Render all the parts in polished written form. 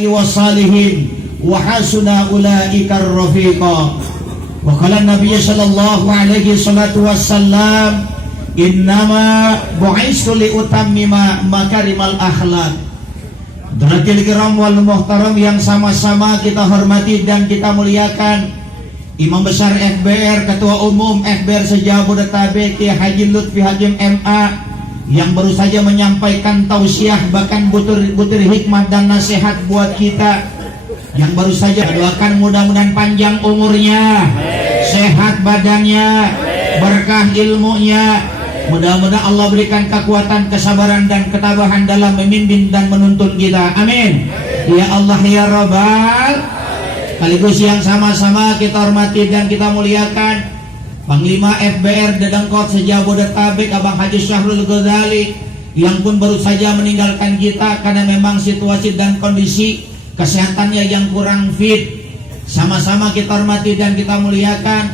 wasalihin wa hasuna ulaika ar-rafiqa. Wa qala Nabi sallallahu alaihi salatu wassalam, innama bu'istu li utammima makarimal akhlaq. Hadirin kiram wal muhtaram yang sama-sama kita hormati dan kita muliakan, Imam Besar FBR, Ketua Umum FBR se-Jabodetabek Kiai Haji Lutfi Hakim MA, yang baru saja menyampaikan tausiah bahkan butir hikmah dan nasihat buat kita, yang baru saja doakan mudah-mudahan panjang umurnya, sehat badannya, berkah ilmunya, mudah-mudahan Allah berikan kekuatan, kesabaran dan ketabahan dalam memimpin dan menuntun kita, amin ya Allah ya Rabbal. Sekaligus yang sama-sama kita hormati dan kita muliakan Panglima FBR Dedengkot se-Jabodetabek Abang Haji Syahrul Ghazali, yang pun baru saja meninggalkan kita karena memang situasi dan kondisi kesehatannya yang kurang fit. Sama-sama kita hormati dan kita muliakan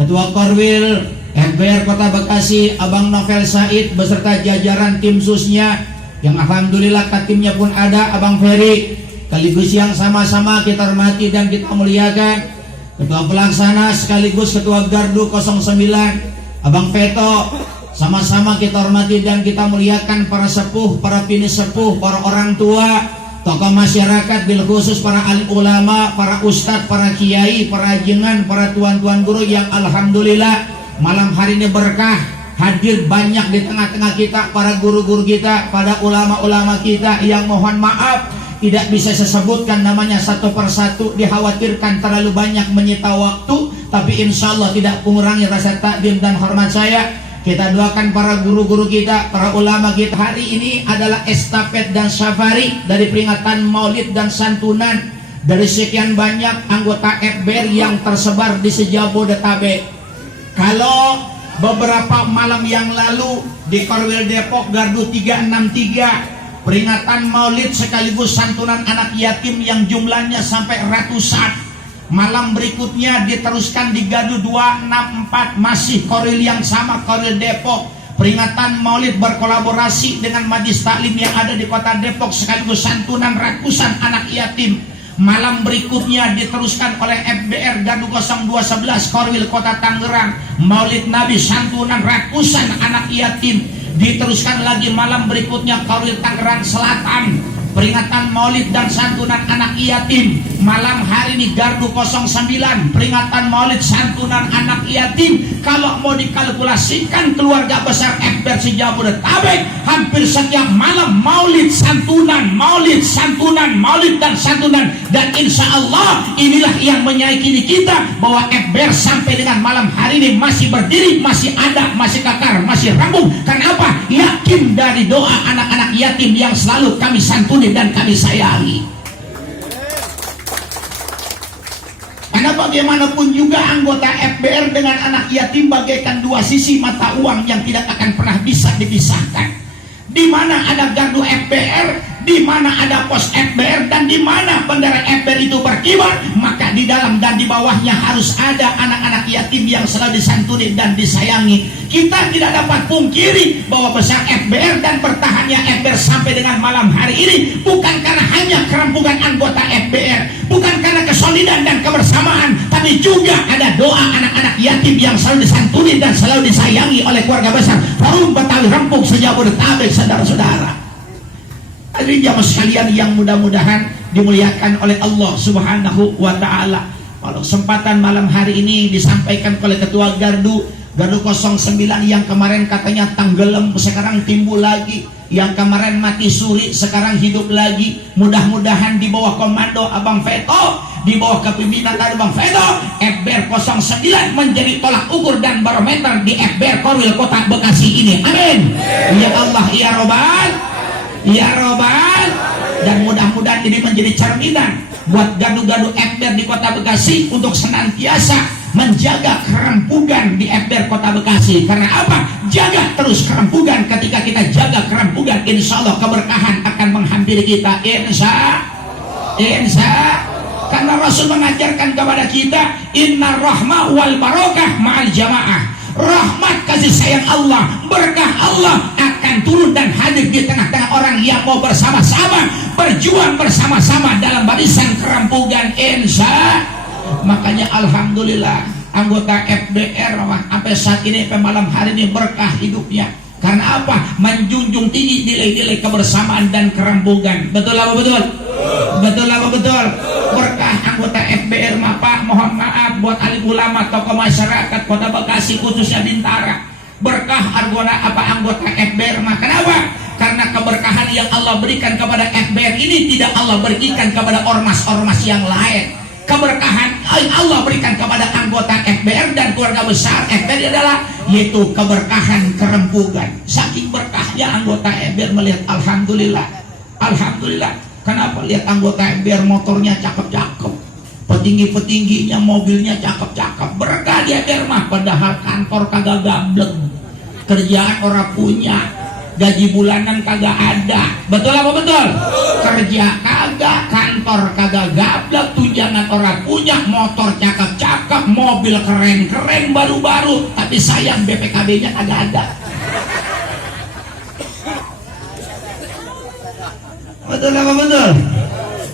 Ketua Korwil FBR Kota Bekasi Abang Novel Said beserta jajaran tim susnya, yang alhamdulillah timnya pun ada Abang Ferry. Sekaligus yang sama-sama kita hormati dan kita muliakan Ketua Pelaksana sekaligus Ketua Gardu 09 Abang Veto. Sama-sama kita hormati dan kita muliakan para sepuh, para bini sepuh, para orang tua, tokoh masyarakat, bil khusus para alim ulama, para ustadz, para kiai, para jengan, para tuan-tuan guru yang alhamdulillah malam hari ini berkah hadir banyak di tengah-tengah kita, para guru-guru kita, pada ulama-ulama kita yang mohon maaf tidak bisa saya sebutkan namanya satu persatu, dikhawatirkan terlalu banyak menyita waktu, tapi insya Allah tidak mengurangi rasa takdim dan hormat saya. Kita doakan para guru-guru kita, para ulama kita. Hari ini adalah estafet dan safari dari peringatan maulid dan santunan dari sekian banyak anggota FBR yang tersebar di se-Jabodetabek. Kalau beberapa malam yang lalu di Korwil Depok Gardu 363 peringatan maulid sekaligus santunan anak yatim yang jumlahnya sampai ratusan. Malam berikutnya diteruskan di Gardu 264 masih Korwil yang sama, Korwil Depok, peringatan maulid berkolaborasi dengan Majlis Taklim yang ada di kota Depok sekaligus santunan ratusan anak yatim. Malam berikutnya diteruskan oleh FBR Gardu 0211 Korwil Kota Tangerang, maulid Nabi santunan ratusan anak yatim. Diteruskan lagi malam berikutnya Korwil Tangerang Selatan, peringatan maulid dan santunan anak yatim. Malam hari ini Gardu 09 peringatan maulid santunan anak yatim. Kalau mau dikalkulasikan keluarga besar FBR se-Jabodetabek hampir setiap malam maulid santunan, maulid santunan, maulid dan santunan. Dan insya Allah inilah yang menyakini kita bahwa FBR sampai dengan malam hari ini masih berdiri, masih ada, masih kekar, masih rambung. Kenapa? Yakin dari doa anak-anak yatim yang selalu kami santuni dan kami sayangi. Karena bagaimanapun juga anggota FBR dengan anak yatim bagaikan dua sisi mata uang yang tidak akan pernah bisa dipisahkan. Di mana ada gardu FBR, di mana ada pos FBR, dan di mana bendera FBR itu berkibar, maka di dalam dan di bawahnya harus ada anak-anak yatim yang selalu disantuni dan disayangi. Kita tidak dapat pungkiri bahwa besar FBR dan bertahannya FBR sampai dengan malam hari ini bukan karena hanya kerampungan anggota FBR, bukan karena kesolidan dan kebersamaan, tapi juga ada doa anak-anak yatim yang selalu disantuni dan selalu disayangi oleh keluarga besar Forum Betawi Rempuk se-Jabodetabek, saudara-saudara. Hadirin jamaah sekalian yang mudah-mudahan dimuliakan oleh Allah Subhanahu wa taala. Pada kesempatan malam hari ini disampaikan oleh Ketua Gardu 09 yang kemarin katanya tenggelam sekarang timbul lagi, yang kemarin mati suri sekarang hidup lagi. Mudah-mudahan di bawah komando Abang Veto, di bawah kepemimpinan Abang Veto, FBR 09 menjadi tolak ukur dan barometer di FBR Korwil Kota Bekasi ini, amin ya Allah ya Robbal ya Robbal. Dan mudah-mudahan ini menjadi cerminan buat gardu-gardu FBR di Kota Bekasi untuk senantiasa menjaga kerampungan di FBR Kota Bekasi. Karena apa? Jaga terus kerampungan. Ketika kita jaga kerampungan, insya Allah keberkahan akan menghampiri kita, insya karena Rasul mengajarkan kepada kita, inna rahmah wal barokah ma'al jamaah. Rahmat kasih sayang Allah, berkah Allah akan turun dan hadir di tengah-tengah orang yang mau bersama-sama berjuang bersama-sama dalam Makanya alhamdulillah anggota FBR sampai saat ini, sampai malam hari ini berkah hidupnya. Karena apa? Menjunjung tinggi nilai-nilai kebersamaan dan kerembugan. Betul apa betul? Betul apa betul? Berkah anggota FBR Pak, mohon maaf buat alim ulama, tokoh masyarakat Kota Bekasi khususnya Bintara. Berkah anggota FBR Mah. Kenapa? Karena keberkahan yang Allah berikan kepada FBR ini tidak Allah berikan kepada ormas-ormas yang lain. Keberkahan Allah berikan kepada anggota FBR dan keluarga besar FBR adalah yaitu keberkahan kerembugan. Saking berkahnya anggota FBR melihat alhamdulillah. Alhamdulillah. Kenapa? Lihat anggota FBR motornya cakep-cakep, petinggi-petingginya mobilnya cakep-cakep. Berkah dia FBR mah, padahal kantor kagak gablek, kerjaan orang punya, gaji bulanan kagak ada. Betul apa betul? Kerja kagak, kantor kagak gablek, tunjangan orang punya, motor cakep-cakep, mobil keren-keren baru-baru, tapi sayang BPKB-nya kagak ada. Betul apa betul?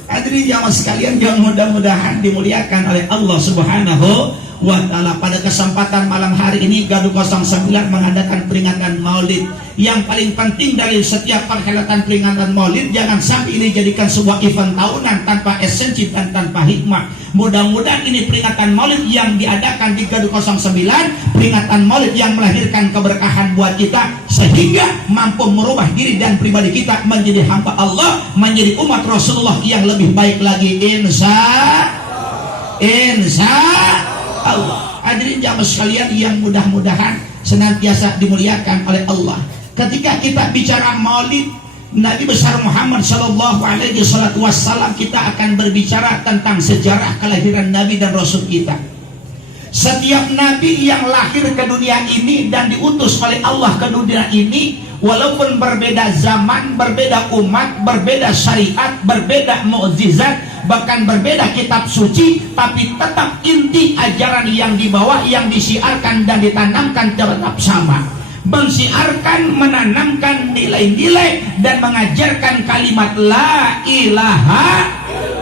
Hadirin jamaah sekalian yang mudah-mudahan dimuliakan oleh Allah Subhanahu wa ta'ala. Pada kesempatan malam hari ini Gardu 09 mengadakan peringatan Maulid. Yang paling penting dari setiap perhelatan peringatan Maulid, jangan sampai ini jadikan sebuah event tahunan tanpa esensi dan tanpa hikmah. Mudah-mudahan ini peringatan Maulid yang diadakan di Gardu 09, peringatan Maulid yang melahirkan keberkahan buat kita, sehingga mampu merubah diri dan pribadi kita menjadi hamba Allah, menjadi umat Rasulullah yang lebih baik lagi, insya Allah. Hadirin jamaah sekalian yang mudah-mudahan senantiasa dimuliakan oleh Allah. Ketika kita bicara Maulid Nabi besar Muhammad sallallahu alaihi wasallam, kita akan berbicara tentang sejarah kelahiran Nabi dan Rasul kita. Setiap Nabi yang lahir ke dunia ini dan diutus oleh Allah ke dunia ini, walaupun berbeda zaman, berbeda umat, berbeda syariat, berbeda mukjizat, bahkan berbeda kitab suci, tapi tetap inti ajaran yang dibawa, yang disiarkan dan ditanamkan tetap sama. Mensiarkan, menanamkan nilai-nilai dan mengajarkan kalimat la ilaha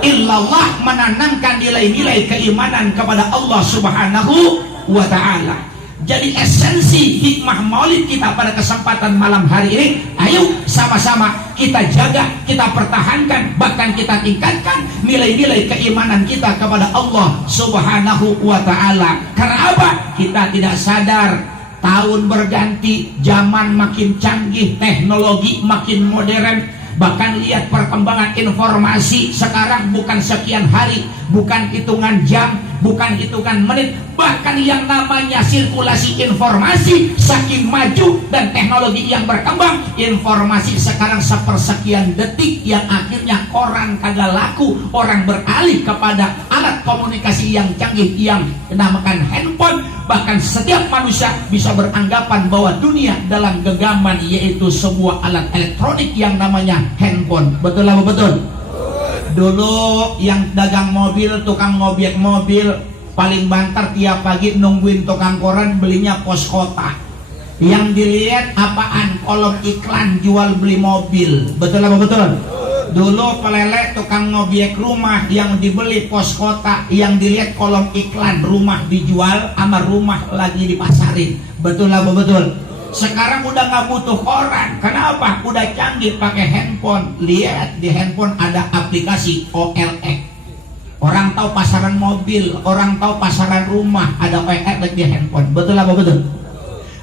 illallah, menanamkan nilai-nilai keimanan kepada Allah Subhanahu wa ta'ala. Jadi esensi hikmah Maulid kita pada kesempatan malam hari ini, ayo sama-sama kita jaga, kita pertahankan, bahkan kita tingkatkan nilai-nilai keimanan kita kepada Allah Subhanahu wa ta'ala. Karena apa? Kita tidak sadar tahun berganti, zaman makin canggih, teknologi makin modern. Bahkan lihat perkembangan informasi sekarang, bukan sekian hari, bukan hitungan jam, bukan hitungan menit, bahkan yang namanya sirkulasi informasi saking maju dan teknologi yang berkembang, informasi sekarang sepersekian detik, yang akhirnya koran kagak laku, orang beralih kepada alat komunikasi yang canggih yang dinamakan handphone. Bahkan setiap manusia bisa beranggapan bahwa dunia dalam genggaman, yaitu sebuah alat elektronik yang namanya handphone. Betul apa betul? Dulu yang dagang mobil, tukang ngobyek mobil, paling banter tiap pagi nungguin tukang koran belinya pos kota. Yang dilihat apaan? Kolom iklan jual beli mobil. Betul apa betul? Dulu pelelek tukang ngobyek rumah, yang dibeli pos kota, yang dilihat kolom iklan, rumah dijual sama rumah lagi dipasarin. Betul apa betul? Sekarang udah nggak butuh koran. Kenapa? Udah canggih pakai handphone. Lihat di handphone ada aplikasi OLX. Orang tahu pasaran mobil, orang tahu pasaran rumah, ada OLX di handphone. Betul apa betul?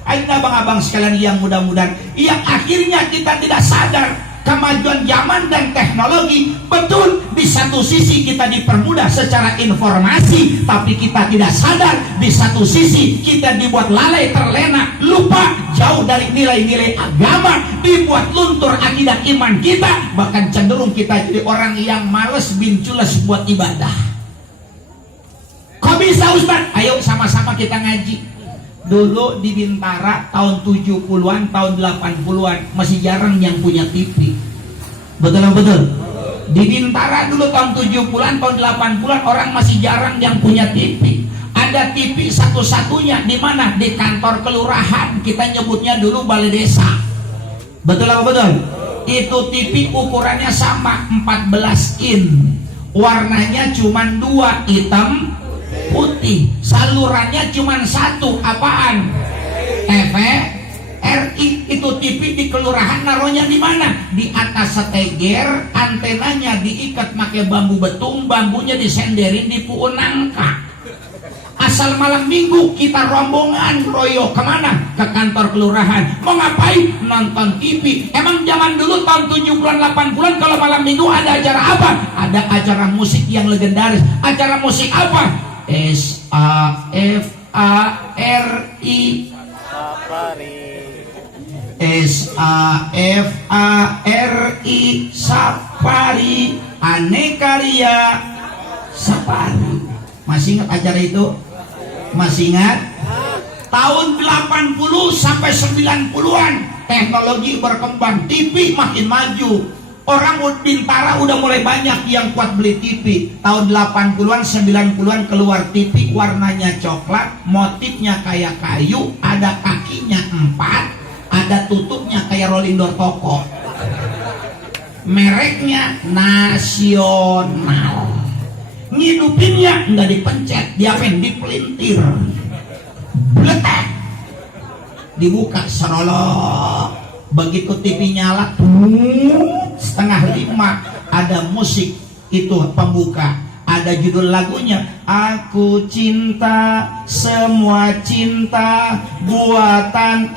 Ayo abang-abang sekalian yang mudah-mudahan, yang akhirnya kita tidak sadar kemajuan zaman dan teknologi. Betul, di satu sisi kita dipermudah secara informasi, tapi kita tidak sadar di satu sisi kita dibuat lalai, terlena, lupa, jauh dari nilai-nilai agama, dibuat luntur akidah iman kita, bahkan cenderung kita jadi orang yang males bin culas buat ibadah. Kok bisa Ustaz? Ayo sama-sama kita ngaji. Dulu di Bintara tahun 70-an, tahun 80-an masih jarang yang punya TV. Betul apa betul? Di Bintara dulu tahun 70-an, tahun 80-an orang masih jarang yang punya TV. Ada TV satu-satunya di mana? Di kantor kelurahan. Kita nyebutnya dulu balai desa. Betul apa betul? Itu TV ukurannya sama, 14 in. Warnanya cuma 2, hitam putih, salurannya cuma satu, apaan? TVRI. Itu TV di kelurahan naruhnya di mana? Di atas seteger, antenanya diikat pakai bambu betung, bambunya disenderin di puun nangka. Asal malam minggu kita rombongan royo kemana? Ke kantor kelurahan. Mau ngapain? Nonton TV. Emang zaman dulu tahun 70-an 80-an kalau malam minggu ada acara apa? Ada acara musik yang legendaris. Acara musik apa? SAFARI. SAFARI Safari Aneka Ria Safari. Masih ingat acara itu? Masih ingat? Tahun 80 sampai 90-an teknologi berkembang, TV makin maju. Orang Bintara udah mulai banyak yang kuat beli TV. Tahun 80-an 90-an keluar TV warnanya coklat, motifnya kayak kayu, ada kakinya 4, ada tutupnya kayak rolling door toko. Mereknya nasional. Ngidupinnya nggak dipencet, diapain? Dipelintir, bletek, dibuka serolok. Begitu TV nyala, 4:30 ada musik itu pembuka. Ada judul lagunya, Aku Cinta Semua Cinta Buatan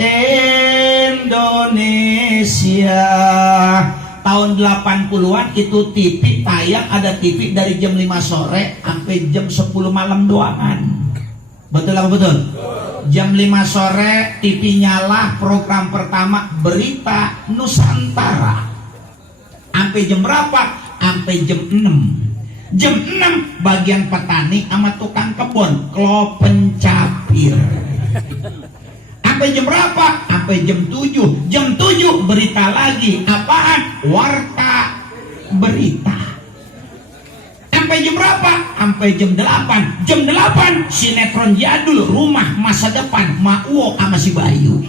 Indonesia. Tahun 80-an itu TV tayang, ada TV dari jam 5 sore sampai jam 10 malam doangan. Betul apa betul? Jam 5 sore TV nyala, program pertama berita Nusantara. Sampai jam berapa? Sampai jam 6. Jam 6 bagian petani sama tukang kebun, klopen capir. Sampai jam berapa? Sampai jam 7. Jam 7 berita lagi. Apaan? Warta berita. Sampai jam berapa? Sampai jam 8. Jam 8 sinetron jadul Rumah Masa Depan, Mak Uwo sama si Bayu.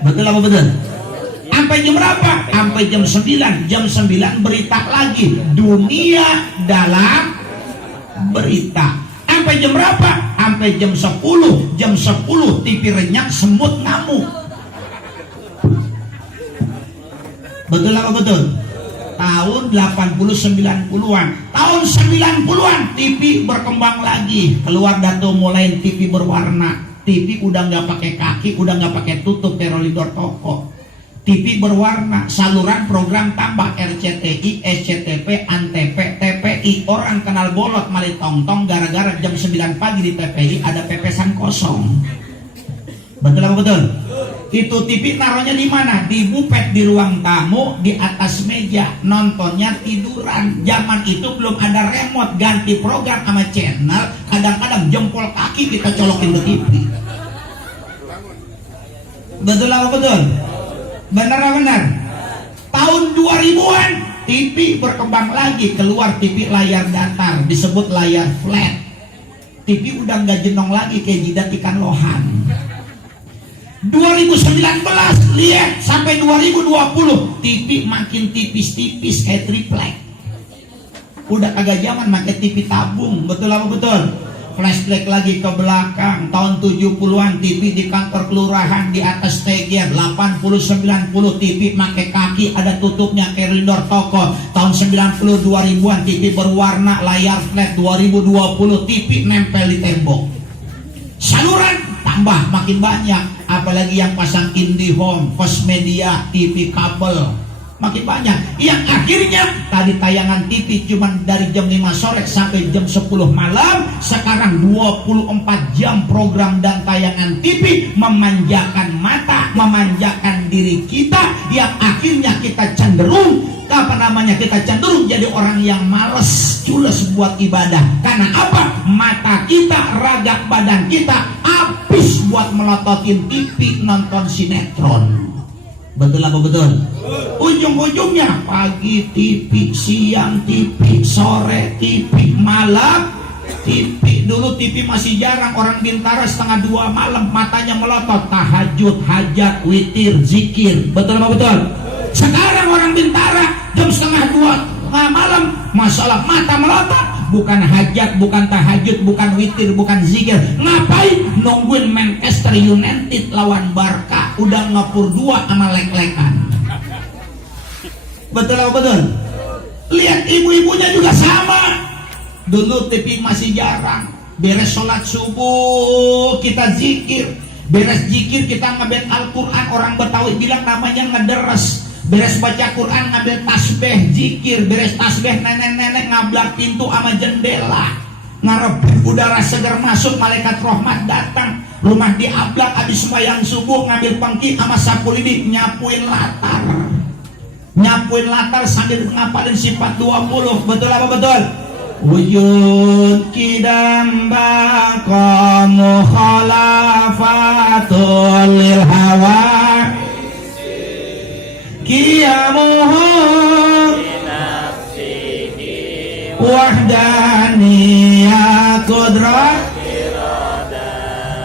Betul apa betul? Sampai jam berapa? Sampai jam 9. Jam 9 berita lagi, Dunia Dalam Berita. Sampai jam berapa? Sampai jam 10. Jam 10 TV renyak, semut ngamuk. Betul apa betul? Tahun 80-90-an. Tahun 90-an TV berkembang lagi. Keluar datu mulai TV berwarna. TV udah nggak pakai kaki, udah nggak pakai tutup terolidor toko. TV berwarna, saluran program tambah RCTI, SCTV, Antv, TPI. Orang kenal bolot mali tong-tong gara-gara jam 9 pagi di TPI ada pepesan kosong. Betul apa betul? Itu TV naruhnya di mana? Di bupet, di ruang tamu, di atas meja. Nontonnya tiduran. Zaman itu belum ada remote, ganti program sama channel. Kadang-kadang jempol kaki kita colokin ke TV. Betul apa betul? Benar apa benar? Tahun 2000-an TV berkembang lagi, keluar TV layar datar, disebut layar flat. TV udah nggak jenong lagi kayak jidat ikan lohan. 2019 lihat sampai 2020 TV makin tipis-tipis kayak triplek. Udah kagak zaman pakai TV tabung. Betul apa betul? Flashback lagi ke belakang, tahun 70-an TV di kantor kelurahan di atas teger, 80-90 TV pakai kaki, ada tutupnya koridor toko. Tahun 90 2000-an TV berwarna, layar flat. 2020 TV nempel di tembok. Saluran tambah makin banyak, apalagi yang pasang IndiHome, Kosmedia, TV kabel makin banyak. Yang akhirnya tadi tayangan TV cuma dari jam 5 sore sampai jam 10 malam. Sekarang 24 jam program dan tayangan TV memanjakan mata, memanjakan diri kita. Yang akhirnya kita cenderung kita cenderung jadi orang yang males, cules buat ibadah. Karena apa? Mata kita, raga badan kita habis buat melototin TV, nonton sinetron. Betul apa betul? Ujung-ujungnya pagi TV, siang TV, sore TV, malam TV. Dulu TV masih jarang, orang Bintara 1:30 malam matanya melotot, tahajud, hajat, witir, zikir. Betul apa betul? Sekarang orang Bintara jam 1:30 malam masalah mata melotot, bukan hajat, bukan tahajud, bukan witir, bukan zikir. Ngapain nungguin Manchester United lawan Barca udah ngapur 2 sama lek-lekan. Betul apa betul? Lihat ibu-ibunya juga sama. Dulu TV masih jarang. Beres sholat subuh kita zikir, beres zikir kita ngebet Al-Quran. Orang Betawi bilang namanya ngederes. Beres baca Quran ngambil tasbih zikir, beres tasbih nenek-nenek ngablak pintu sama jendela, ngarep udara segar masuk, malaikat rahmat datang, rumah diablak. Habis sembahyang subuh ngambil pengki sama sapu lidi nyapuin latar sambil ngapalin sifat 20. Betul apa betul? Wujud kidam baqamu khalafatul lil hawa qiyamuhu wahdaniyah qudrat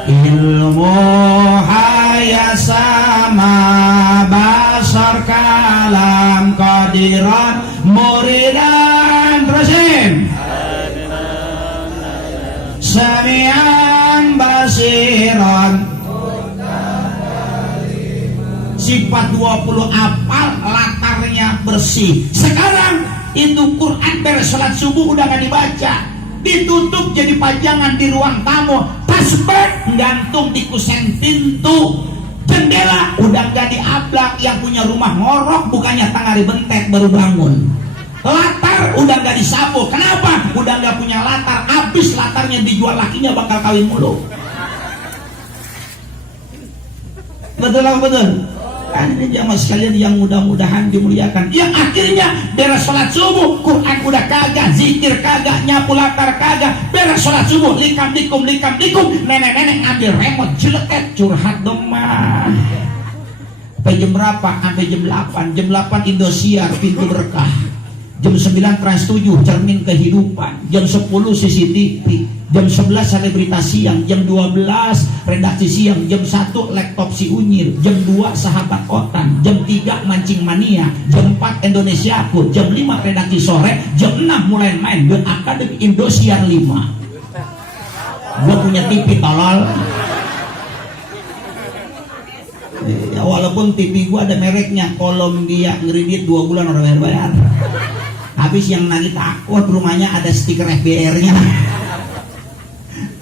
ilmu hayasama basar kalam qadiran muridan terusin sami'an basiran. Sifat 20 apal, latarnya bersih. Sekarang itu Quran beres salat subuh udah gak dibaca, ditutup jadi pajangan di ruang tamu. Tasbih gantung di kusen pintu, jendela udah gak diablak. Yang punya rumah ngorok bukannya tangari bentek baru bangun. Latar udah gak disapu. Kenapa? Udah gak punya latar. Habis latarnya dijual, lakinya bakal kawin mulu. Betul apa betul? Kan ini jamaah sekalian yang mudah-mudahan dimuliakan. Yang akhirnya beres sholat subuh Quran udah kagak, zikir kagak, nyapu latar kagak. Beres sholat subuh likam likum nenek-nenek ambil remote jeletet curhat dong mah. Sampai jam berapa? Sampai jam 8. Jam 8 Indosiar pintu berkah. Jam 9 Trans 7 cermin kehidupan. Jam 10 CCTV. Jam 11 selebritas siang. Jam 12 redaksi siang. Jam 1 laptop si Unyil. Jam 2 sahabat Otan. Jam 3 mancing mania. Jam 4 Indonesia Aku. Jam 5 redaksi sore. Jam 6 mulai main The Academy Indosiar 5. Gue punya TV tolol. Ya, walaupun TV gue ada mereknya Columbia, ngeridit 2 bulan orang bayar. Habis yang nangis takut rumahnya ada stiker FBR-nya.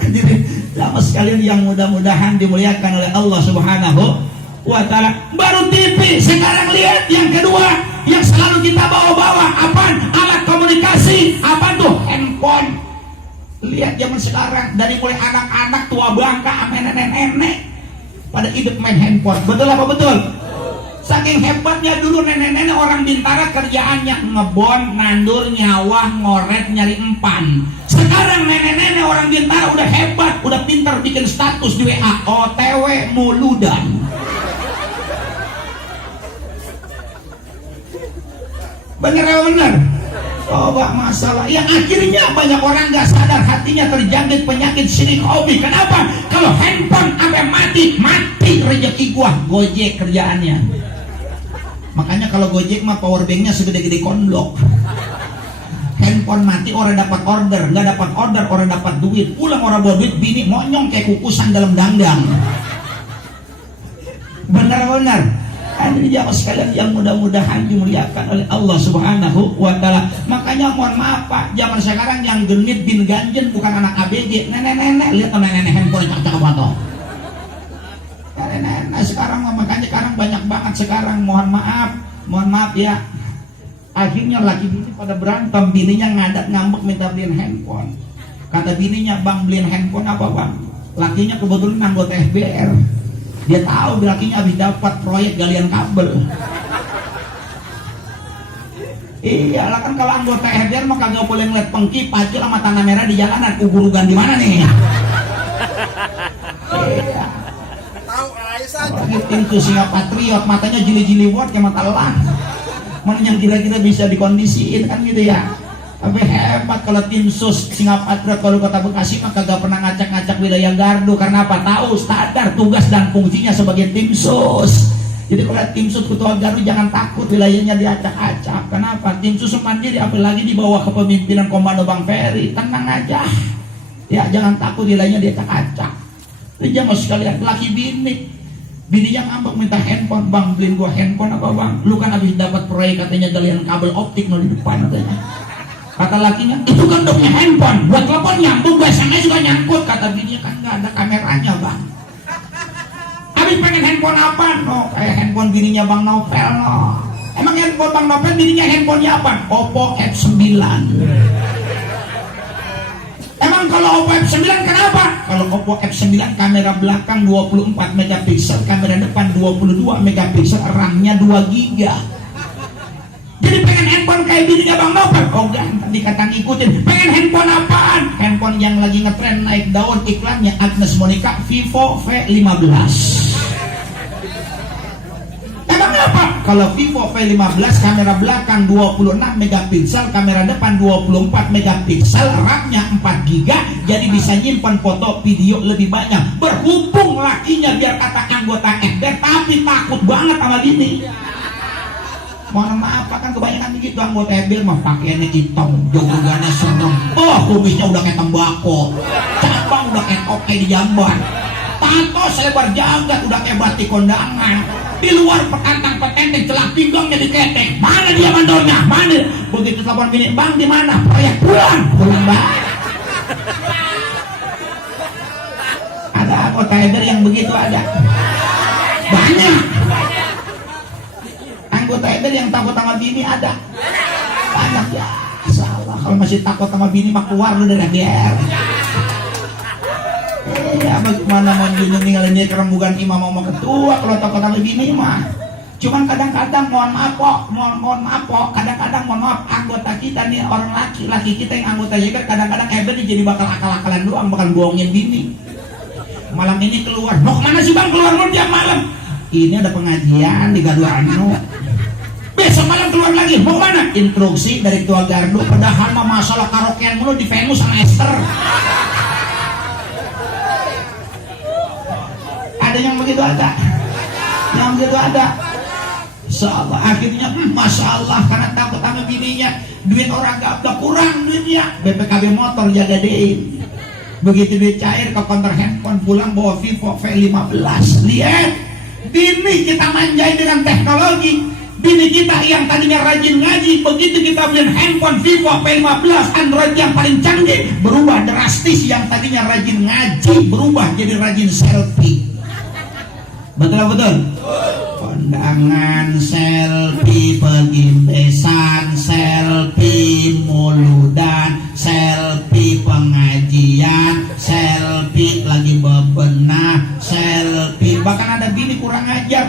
Jadi jamaah sekalian yang mudah-mudahan dimuliakan oleh Allah Subhanahu wa Ta'ala. Baru TV, sekarang lihat yang kedua yang selalu kita bawa-bawa. Apaan? Alat komunikasi. Apa tuh? Handphone. Lihat zaman sekarang dari mulai anak-anak tua bangka sampai nenek-nenek pada hidup main handphone. Betul apa betul? Saking hebatnya dulu nenek-nenek orang Bintara kerjaannya ngebon, nandur, nyawah, ngoret, nyari empan. Sekarang nenek-nenek orang Bintara udah hebat, udah pintar bikin status di WA, OTW muludan. Bener ya bener? Coba masalah yang akhirnya banyak orang gak sadar hatinya terjangkit penyakit syirik hobi. Kenapa? Kalau handphone sampai mati rezeki gua. Gojek kerjaannya. Makanya kalau Gojek mah power banknya segede-gede konblok. Handphone mati orang dapat order, nggak dapat order orang dapat duit. Pulang orang bawa duit, bini monyong kayak kukusan dalam dangdang. Benar-benar. Ini jamaah sekalian yang mudah-mudahan dimuliakan oleh Allah Subhanahu wa Ta'ala. Makanya mohon maaf Pak, zaman sekarang yang genit bin ganjen bukan anak ABG, nenek-nenek. Lihat nenek-nenek handphone cakep banget. Nenek sekarang makanya sekarang banyak banget sekarang. Mohon maaf ya. Akhirnya laki bini pada berantem, bininya ngadat ngambek minta beliin handphone. Kata bininya, "Bang, beliin handphone apa Bang?" Lakinya kebetulan anggota FBR. Dia tahu lakinya habis dapat proyek galian kabel. Iya lah, kan kalau anggota FBR mah kagak boleh ngeliat pengki, pacul sama tanah merah di jalanan. Ugurugan di mana nih? Iya. Itu singa patriot, matanya jili-jili word kayak mata elang. Mana yang kira-kira bisa dikondisiin kan gitu ya. Tapi hebat kalau tim sus singa patriot kalau kota Bekasi mah kagak pernah ngacak-ngacak wilayah gardu. Karena apa? Tahu standar tugas dan fungsinya sebagai tim sus. Jadi kalau tim sus Ketua Gardu jangan takut wilayahnya diacak-acak. Kenapa? Tim sus mandiri apalagi di bawah kepemimpinan Komando Bang Ferry, tenang aja. Ya jangan takut wilayahnya diacak-acak. Jangan sekalian laki bini yang ngambek minta handphone, bang beliin gua handphone apa bang? Lu kan habis dapat proyek katanya galian kabel optik no di depan katanya. Kata lakinya, itu kan udah punya handphone, buat telepon nyambung, gua SMS juga nyangkut. Kata bininya kan nggak ada kameranya bang. Habis pengen handphone apa? No, kayak handphone bininya Bang Novel no. Emang handphone Bang Novel bininya handphonenya apa? Oppo F9. Emang kalau Oppo F9 kenapa? Kalau Oppo F9 kamera belakang 24 megapiksel, kamera depan 22 megapiksel, RAM-nya 2 GB. Jadi pengen handphone kayak bininya Bang Novel? Oh ganteng, dikata ngikutin. Pengen handphone apaan? Handphone yang lagi ngetren naik daun iklannya Agnes Monica, Vivo V15. Emang apa? Kalau Vivo V15 kamera belakang 26 megapiksel, kamera depan 24 megapiksel, RAM-nya 4 GB, jadi bisa nyimpan foto video lebih banyak. Berhubung lakinya biar kata anggota FBR tapi takut banget sama bini. Mohon maaf kan kebanyakan begitu anggota FBR mah pakaiannya hitam, joggingnya serem. Oh, kumisnya udah kayak tembakau. Cabang udah kayak tokai di jamban. Tato selebar jagat udah kayak batik kondangan. Di luar petantang petenteng celak pinggangnya diketek. Mana dia mandornya? Mana? Begitu telepon bini, bang di mana? Proyek pulang. Pulang bang. Ada anggota FBR yang begitu ada. Banyak. Anggota FBR yang takut sama bini ada. Banyak ya. Salah. Kalau masih takut sama bini mah keluar lu dari FBR. Ya bagaimana mau ninggalin dia kerembukan imam mau ketua kalau takut sama bini mah. Cuman kadang-kadang mohon maaf kok, kadang-kadang mohon maaf anggota kita nih orang laki kita yang anggota JKR kadang-kadang FBR jadi bakal akal-akalan doang, bakal bohongin bini. Malam ini keluar, mau kemana sih bang keluar lu tiap malam? Ini ada pengajian di Gardu Anu. Besok malam keluar lagi, mau kemana? Instruksi dari Ketua Gardu, padahal mah masalah karaokean mulu di Venus sama Esther. Ada yang begitu ada, yang begitu ada. Insyaallah akhirnya masya Allah karena takut sama bininya, duit orang gak kurang duitnya. BPKB motor jaga deh. Begitu duit cair ke konter handphone pulang bawa Vivo V15. Lihat, bini kita manjain dengan teknologi. Bini kita yang tadinya rajin ngaji, begitu kita beli handphone Vivo V15 Android yang paling canggih, berubah drastis. Yang tadinya rajin ngaji berubah jadi rajin selfie. Betul? Kondangan selfie, pergi besan selfie, muludan selfie, pengajian selfie, lagi bebenah selfie. Bahkan ada bini kurang ajar,